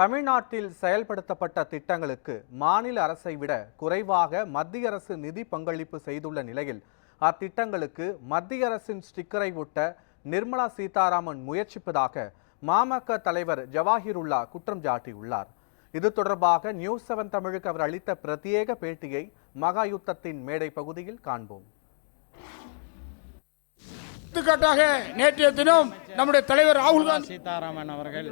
தமிழ்நாட்டில் செயல்படுத்தப்பட்ட திட்டங்களுக்கு மாநில அரசை விட குறைவாக மத்திய அரசு நிதி பங்களிப்பு செய்துள்ள நிலையில் அத்திட்டங்களுக்கு மத்திய அரசின் ஸ்டிக்கரை ஒட்ட நிர்மலா சீதாராமன் முயற்சிப்பதாக மாமக தலைவர் ஜவாஹிருல்லா குற்றம் சாட்டியுள்ளார். இது தொடர்பாக நியூஸ் 7 தமிழுக்கு அவர் அளித்த பிரத்யேக பேட்டியை மகா யுத்தத்தின் மேடை பகுதியில் காண்போம். எடுத்துக்காட்டாக நேற்றைய தினம் நம்முடைய தலைவர் ராகுல் காந்தி சீதாராமன் அவர்கள்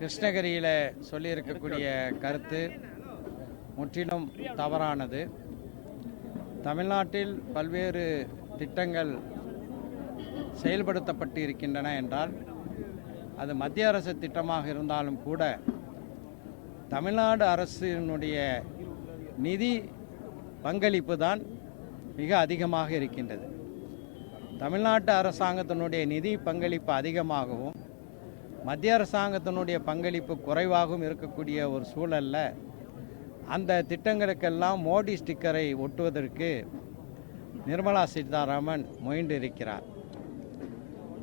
கிருஷ்ணகிரியில சொல்லியிருக்கக்கூடிய கருத்து முற்றிலும் தவறானது. தமிழ்நாட்டில் பல்வேறு திட்டங்கள் செயல்படுத்தப்பட்டு இருக்கின்றன என்றால் அது மத்திய அரசு திட்டமாக இருந்தாலும் கூட தமிழ்நாடு அரசினுடைய நிதி பங்களிப்பு தான் மிக அதிகமாக இருக்கின்றது. தமிழ்நாட்டு அரசாங்கத்தினுடைய நிதி பங்களிப்பு அதிகமாகவும் மத்திய அரசாங்கத்தினுடைய பங்களிப்பு குறைவாகவும் இருக்கக்கூடிய ஒரு சூழலில் அந்த திட்டங்களுக்கெல்லாம் மோடி ஸ்டிக்கரை ஒட்டுவதற்கு நிர்மலா சீதாராமன் முயன்றிருக்கிறார்.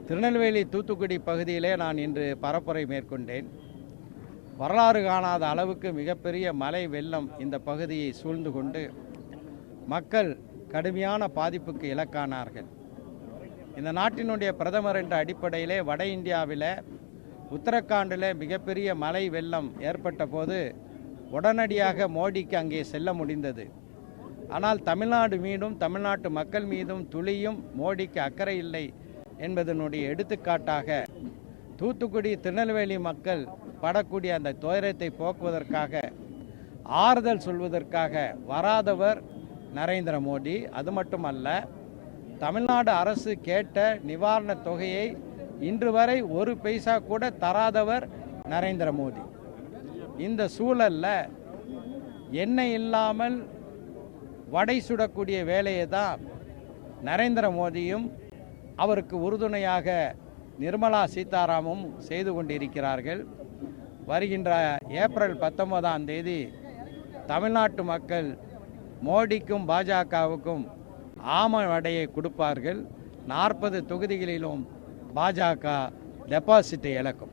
திருநெல்வேலி தூத்துக்குடி பகுதியிலே நான் இன்று பரப்புரை மேற்கொண்டேன். வரலாறு காணாத அளவுக்கு மிகப்பெரிய மழை வெள்ளம் இந்த பகுதியை சூழ்ந்து கொண்டு மக்கள் கடுமையான பாதிப்புக்கு இலக்கானார்கள். இந்த நாட்டினுடைய பிரதமர் என்ற அடிப்படையிலே வட இந்தியாவில் உத்தரகாண்டில் மிகப்பெரிய மழை வெள்ளம் ஏற்பட்ட போது உடனடியாக மோடிக்கு அங்கே செல்ல முடிந்தது. ஆனால் தமிழ்நாடு மீதும் தமிழ்நாட்டு மக்கள் மீதும் துளியும் மோடிக்கு அக்கறை இல்லை என்பதனுடைய எடுத்துக்காட்டாக தூத்துக்குடி திருநெல்வேலி மக்கள் படக்கூடிய அந்த துயரத்தை போக்குவதற்காக ஆறுதல் சொல்வதற்காக வராதவர் நரேந்திர மோடி. அது மட்டுமல்ல, தமிழ்நாடு அரசு கேட்ட நிவாரண தொகையை இன்று வரை ஒரு பைசா கூட தராதவர் நரேந்திர மோடி. இந்த சூழல்ல எண்ணெய் இல்லாமல் வடை சுடக்கூடிய வேலையை தான் நரேந்திர மோடியும் அவருக்கு உறுதுணையாக நிர்மலா சீதாராமும் செய்து கொண்டிருக்கிறார்கள். வருகின்ற ஏப்ரல் 19ஆம் தேதி தமிழ்நாட்டு மக்கள் மோடிக்கும் பாஜகவுக்கும் ஆம வடையை கொடுப்பார்கள். 40 தொகுதிகளிலும் பாஜக டெபாசிட்டை இழக்கும்.